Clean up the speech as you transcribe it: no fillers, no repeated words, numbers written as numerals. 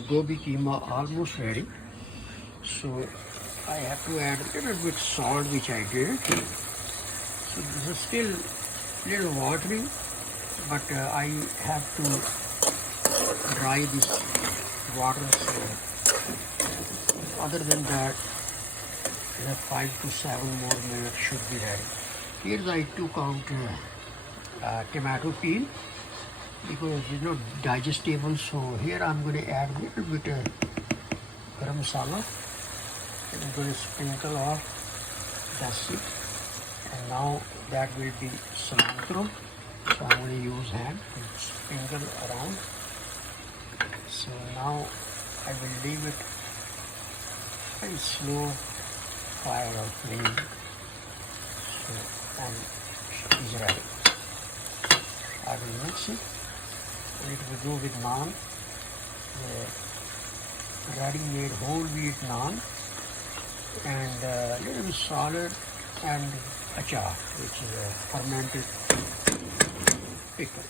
Gobhi Qeema almost ready. So I have to add a little bit salt, which I did. So this is still little watery, but I have to dry this water. So other than that, 5 to 7 more minutes should be ready. Here I took out tomato peel because it's not digestible. So here I'm going to add a little bit of garam masala. I'm going to sprinkle off. That's it. And now that will be cilantro. So I'm going to use hand to sprinkle around. So now I will leave it very slow fire or flame. So and it is ready. I will mix it. And it will go with naan, the ready-made whole wheat naan, and a little bit salad and achar, which is a fermented pickle.